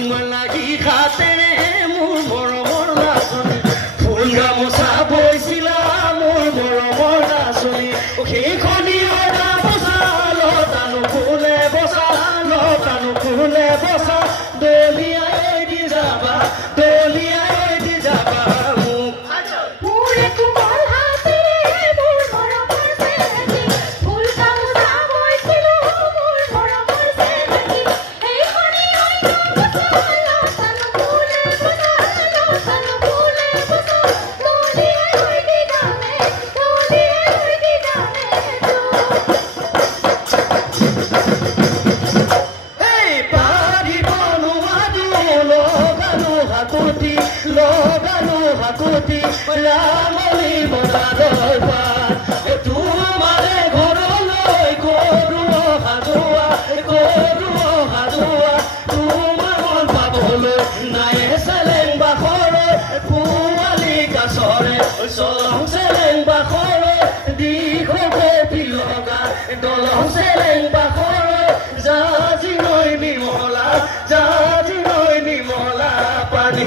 তোমাৰ লাগি খাতেৰে মোৰ মৰমৰ নাচনী ফুল গামোচা বৈছিলা মোৰ মৰমৰ নাচনী সেইখনি বচা লতানো ফুলে বচা লতানো ফুলে বচা দলিয়াই দি যাবা দলিয়াই দি যাবা মোক মোৰে কোমল হাতেৰে মোৰ মৰমৰ চেলেকি ফুল গামোচা বৈছিলো মোৰ মৰমৰ চেলেকি সেইখনি বচা লতানো ফুলে বচা লতানো ফুলে বচা দলিয়াই দি যাবে দলিয়াই দি যাবে হাকুতি ৰামলি বজাৰৰ পাত তোমাৰে ঘৰলৈ কৰোঁ হাজোৱা তোমাৰ মন পাবলৈ নাই চেলেং বাখৰে পোৱালি কাছৰে চলং চেলেং বাখৰে দীঘতে পিলগা দলং চেলেং বাখৰে জাজি নৈ নিমলা পানী